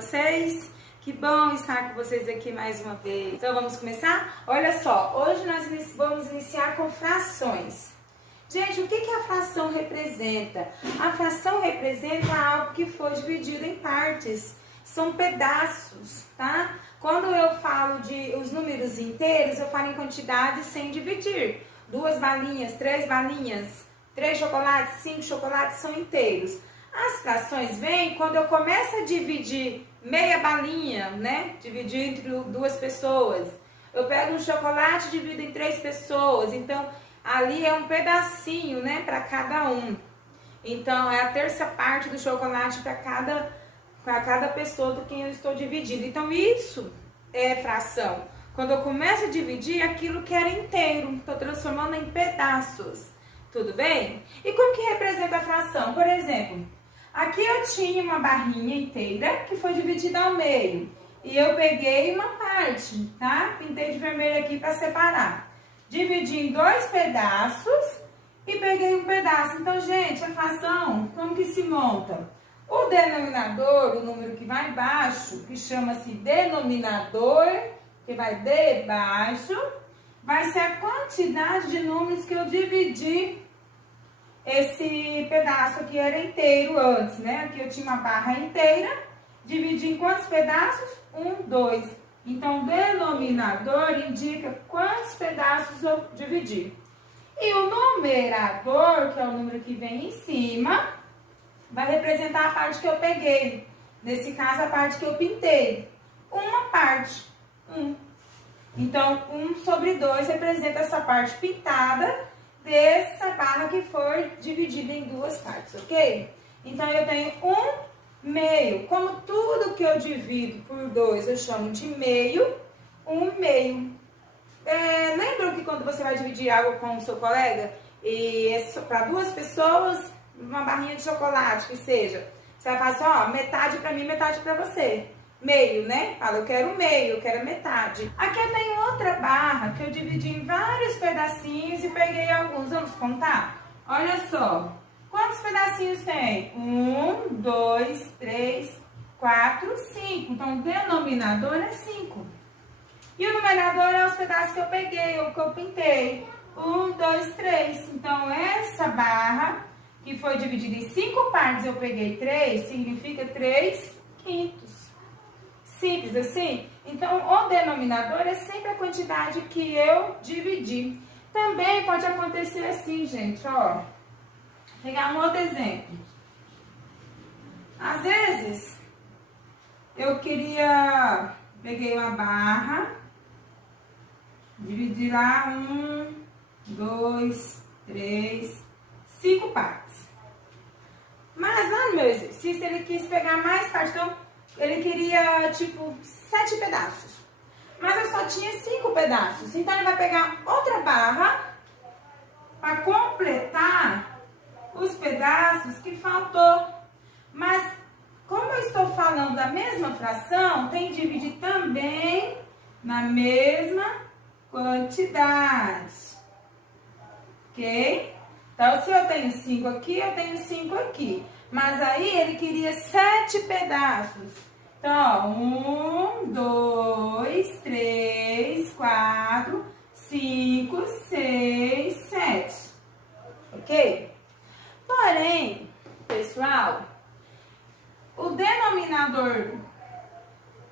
vocês? Que bom estar com vocês aqui mais uma vez. Então vamos começar? Olha só, hoje nós vamos iniciar com frações. Gente, o que a fração representa? A fração representa algo que foi dividido em partes. São pedaços, tá? Quando eu falo de os números inteiros, eu falo em quantidade sem dividir. 2 balinhas, 3 balinhas, 3 chocolates, 5 chocolates são inteiros. As frações vêm quando eu começo a dividir meia balinha, né? Dividir entre 2 pessoas. Eu pego um chocolate e divido em 3 pessoas. Então, ali é um pedacinho, né? Para cada um. Então, é a terça parte do chocolate para cada pessoa do quem eu estou dividindo. Então, isso é fração. Quando eu começo a dividir aquilo que era inteiro, estou transformando em pedaços. Tudo bem? E como que representa a fração? Por exemplo, aqui eu tinha uma barrinha inteira que foi dividida ao meio. E eu peguei uma parte, tá? Pintei de vermelho aqui para separar. Dividi em 2 pedaços e peguei um pedaço. Então, gente, a fração, como que se monta? O denominador, o número que vai embaixo, que chama-se denominador, que vai debaixo, vai ser a quantidade de números que eu dividi esse pedaço aqui era inteiro antes, né? Aqui eu tinha uma barra inteira, dividi em quantos pedaços? 1, 2. Então, o denominador indica quantos pedaços eu dividi. E o numerador, que é o número que vem em cima, vai representar a parte que eu peguei. Nesse caso, a parte que eu pintei. Uma parte, 1. Então, 1 sobre 2 representa essa parte pintada dessa barra que foi dividida em 2 partes, ok? Então, eu tenho 1 meio. Como tudo que eu divido por 2 eu chamo de meio, 1 meio. Lembra que quando você vai dividir algo com o seu colega, e é para 2 pessoas, uma barrinha de chocolate, que seja, você vai falar assim, ó, metade para mim, metade para você. Meio, né? Fala, eu quero meio, eu quero metade. Aqui eu tenho outra barra que eu dividi em vários pedacinhos e peguei alguns. Vamos contar? Olha só. Quantos pedacinhos tem? 1, 2, 3, 4, 5. Então, o denominador é 5. E o numerador é os pedaços que eu peguei, ou que eu pintei. 1, 2, 3. Então, essa barra, que foi dividida em 5 partes, eu peguei 3, significa 3 quintos. Simples assim? Então, o denominador é sempre a quantidade que eu dividi. Também pode acontecer assim, gente, ó. Vou pegar um outro exemplo. Às vezes, peguei uma barra, dividi lá 1, 2, 3, 5 partes. Mas lá no meu exercício, ele quis pegar mais partes, então ele queria, tipo, 7 pedaços. Mas eu só tinha 5 pedaços. Então, ele vai pegar outra barra para completar os pedaços que faltou. Mas, como eu estou falando da mesma fração, tem que dividir também na mesma quantidade. Ok? Então, se eu tenho 5 aqui, eu tenho 5 aqui. Mas aí, ele queria 7 pedaços. Então, 1, 2, 3, 4, 5, 6, 7. Ok? Porém, pessoal, o denominador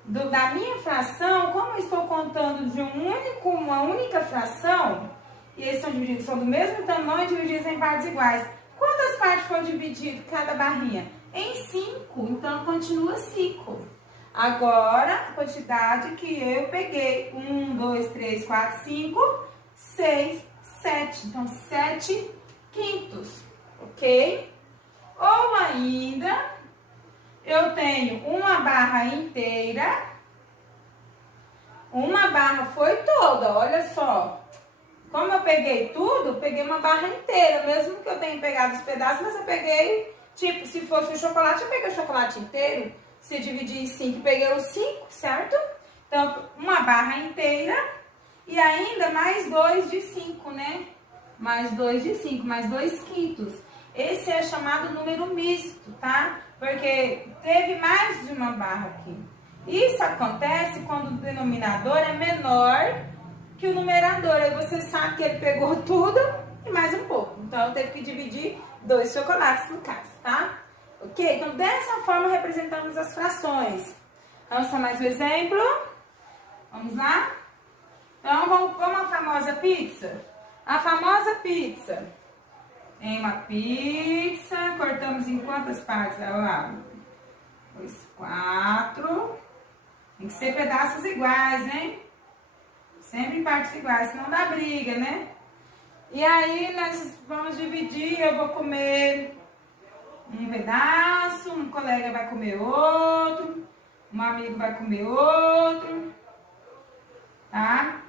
da minha fração, como eu estou contando de uma única fração, e eles são divididos, são do mesmo tamanho, divididos em partes iguais. Quantas partes foi dividido cada barrinha? Em 5, então continua 5. Agora, a quantidade que eu peguei, 1, 2, 3, 4, 5, 6, 7. Então, 7 quintos, ok? Ou ainda, eu tenho uma barra inteira, uma barra foi toda, olha só. Como eu peguei tudo, peguei uma barra inteira, mesmo que eu tenha pegado os pedaços, mas eu peguei, tipo, se fosse o chocolate, eu peguei o chocolate inteiro. Se dividir em 5, peguei os 5, certo? Então, uma barra inteira e ainda mais 2 de 5, né? Mais 2 de 5, mais 2 quintos. Esse é chamado número misto, tá? porque teve mais de uma barra aqui. Isso acontece quando o denominador é menor que o numerador. Aí você sabe que ele pegou tudo e mais um pouco. Então, teve que dividir 2 chocolates no caso, tá? Ok? Então, dessa forma, representamos as frações. Vamos para mais um exemplo? Vamos lá? Então, vamos à famosa pizza? A famosa pizza. Em uma pizza, cortamos em quantas partes? Olha lá. 2, 4. Tem que ser pedaços iguais, hein? Sempre em partes iguais, senão dá briga, né? E aí, nós vamos dividir. Eu vou comer um pedaço, um colega vai comer outro, um amigo vai comer outro, tá?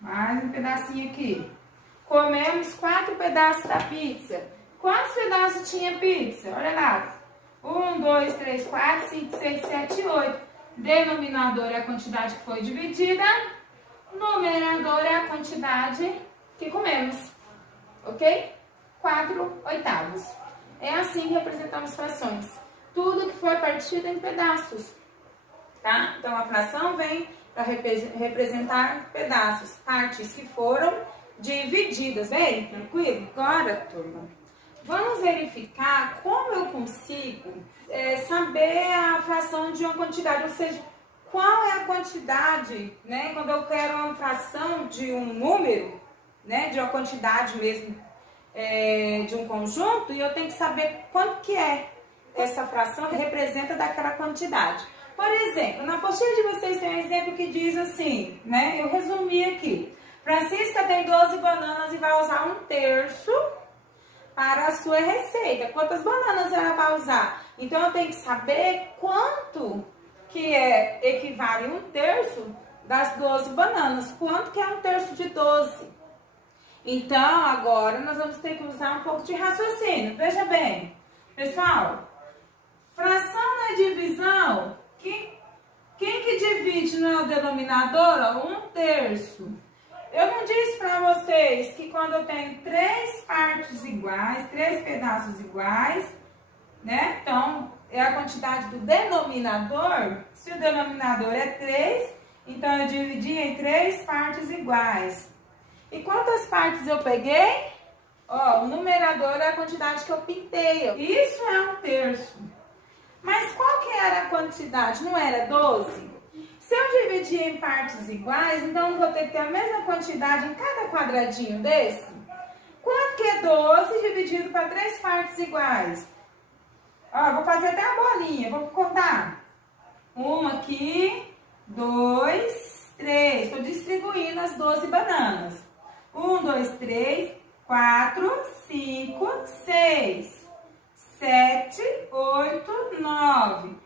Mais um pedacinho aqui. Comemos 4 pedaços da pizza. Quantos pedaços tinha pizza? Olha lá. 1, 2, 3, 4, 5, 6, 7, 8. Denominador é a quantidade que foi dividida. Numerador é a quantidade que comemos. Ok? 4/8. É assim que representamos frações. Tudo que for partido em pedaços. Tá? Então, a fração vem para representar pedaços, partes que foram divididas. Bem, tranquilo? Agora, turma, vamos verificar como eu consigo saber a fração de uma quantidade, ou seja, qual é a quantidade, né? Quando eu quero uma fração de um número, né? De uma quantidade mesmo, de um conjunto, e eu tenho que saber quanto que é essa fração que representa daquela quantidade. Por exemplo, na apostila de vocês tem um exemplo que diz assim, né? Eu resumi aqui. Francisca tem 12 bananas e vai usar 1/3 para a sua receita. Quantas bananas ela vai usar? Então, eu tenho que saber quanto que equivale 1/3 das 12 bananas. Quanto que é 1/3 de 12? Então, agora nós vamos ter que usar um pouco de raciocínio. Veja bem, pessoal, fração na divisão, quem que divide no denominador? 1/3. Eu não disse para vocês que quando eu tenho 3 partes iguais, 3 pedaços iguais, né? Então, é a quantidade do denominador. Se o denominador é 3, então eu dividi em 3 partes iguais. E quantas partes eu peguei? Ó, o numerador é a quantidade que eu pintei. Isso é 1/3. Mas qual que era a quantidade? Não era 12? Se eu dividir em partes iguais, então eu vou ter que ter a mesma quantidade em cada quadradinho desse? Quanto que é 12 dividido para 3 partes iguais? Ó, vou fazer até a bolinha, vou contar. 1 aqui, 2, 3. Estou distribuindo as 12 bananas. 1, 2, 3, 4, 5, 6, 7, 8, 9,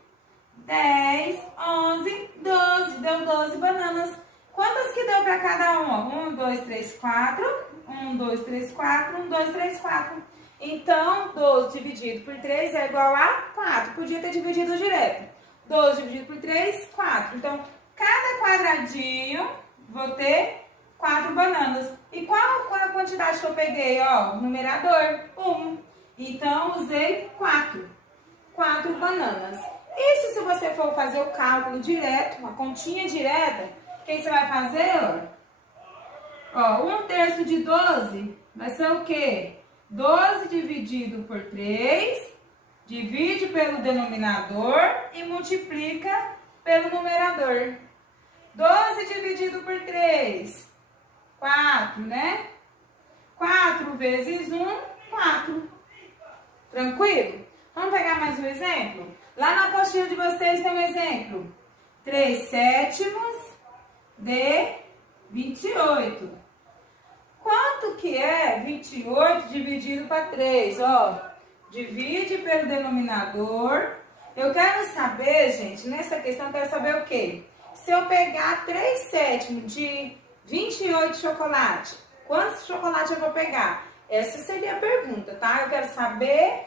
10, 11, 12. Deu 12 bananas. Quantas que deu para cada uma? 1, 2, 3, 4. 1, 2, 3, 4. 1, 2, 3, 4. Então, 12 dividido por 3 é igual a 4. Podia ter dividido direto. 12 dividido por 3, 4. Então, cada quadradinho, vou ter 4 bananas. E qual a quantidade que eu peguei? Ó, numerador, 1. Então, usei 4. 4 bananas. Isso se você for fazer o cálculo direto, uma continha direta, o que você vai fazer? Ó, 1/3 de 12 vai ser o quê? 12 dividido por 3, divide pelo denominador e multiplica pelo numerador. 12 dividido por 3, 4, né? 4 vezes 1, 4. Tranquilo? Vamos pegar mais um exemplo? Lá na apostila de vocês tem um exemplo. 3/7 de 28. Quanto que é 28 dividido para 3? Ó, divide pelo denominador. Eu quero saber, gente, nessa questão eu quero saber o quê? Se eu pegar 3/7 de 28 chocolate, quantos chocolates eu vou pegar? Essa seria a pergunta, tá? Eu quero saber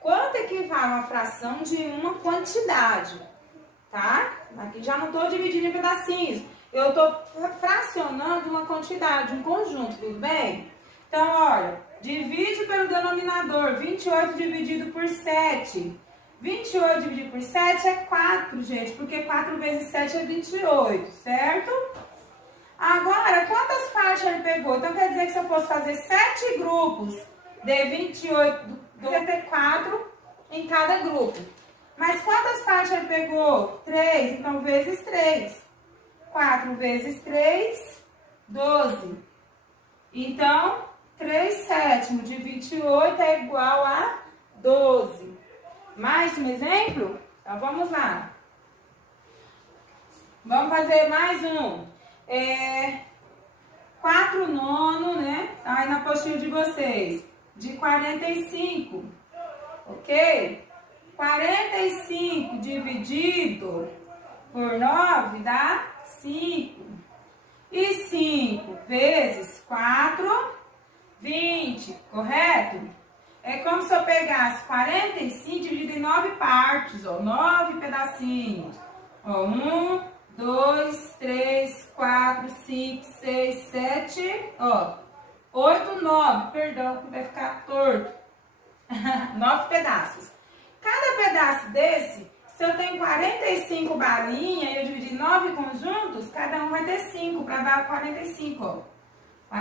quanto equivale uma fração de uma quantidade, tá? Aqui já não estou dividindo em pedacinhos. Eu estou fracionando uma quantidade, um conjunto, tudo bem? Então, olha, divide pelo denominador, 28 dividido por 7. 28 dividido por 7 é 4, gente, porque 4 vezes 7 é 28, certo? Agora, quantas partes ele pegou? Então, quer dizer que se eu fosse fazer 7 grupos de 28, eu ia ter 4 em cada grupo. Mas quantas partes ele pegou? 3, então vezes 3. 4 vezes 3, 12. Então, 3 sétimos de 28 é igual a 12. Mais um exemplo? Então, vamos lá. Vamos fazer mais um. 4 nono, né? Aí na apostila de vocês. De 45. Ok? 45 dividido por 9 dá 5. E 5 vezes 4, 20, correto? É como se eu pegasse 45 dividido em 9 partes, ó, 9 pedacinhos. Ó, 1, 2, 3, 4, 5, 6, 7, ó, 8, 9, perdão, vai ficar torto. 9 pedaços. Cada pedaço desse, se eu tenho 45 balinhas e eu dividir 9 conjuntos, cada um vai ter 5 para dar 45, ó.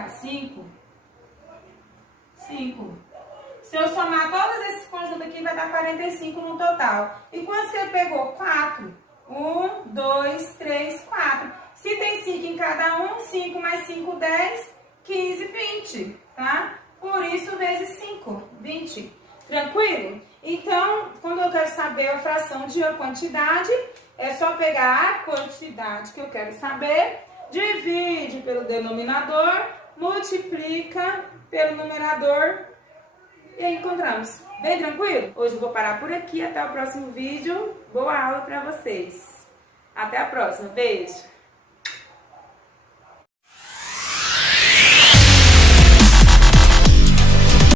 5. 5. Se eu somar todos esses conjuntos aqui, vai dar 45 no total. E quantos que ele pegou? 4. 1, 2, 3, 4. Se tem 5 em cada um, 5 mais 5, 10, 15, 20, tá? Por isso, vezes 5, 20. Tranquilo? Então, quando eu quero saber a fração de uma quantidade, é só pegar a quantidade que eu quero saber, divide pelo denominador, multiplica pelo numerador e aí encontramos. Bem tranquilo? Hoje eu vou parar por aqui. Até o próximo vídeo. Boa aula para vocês. Até a próxima. Beijo!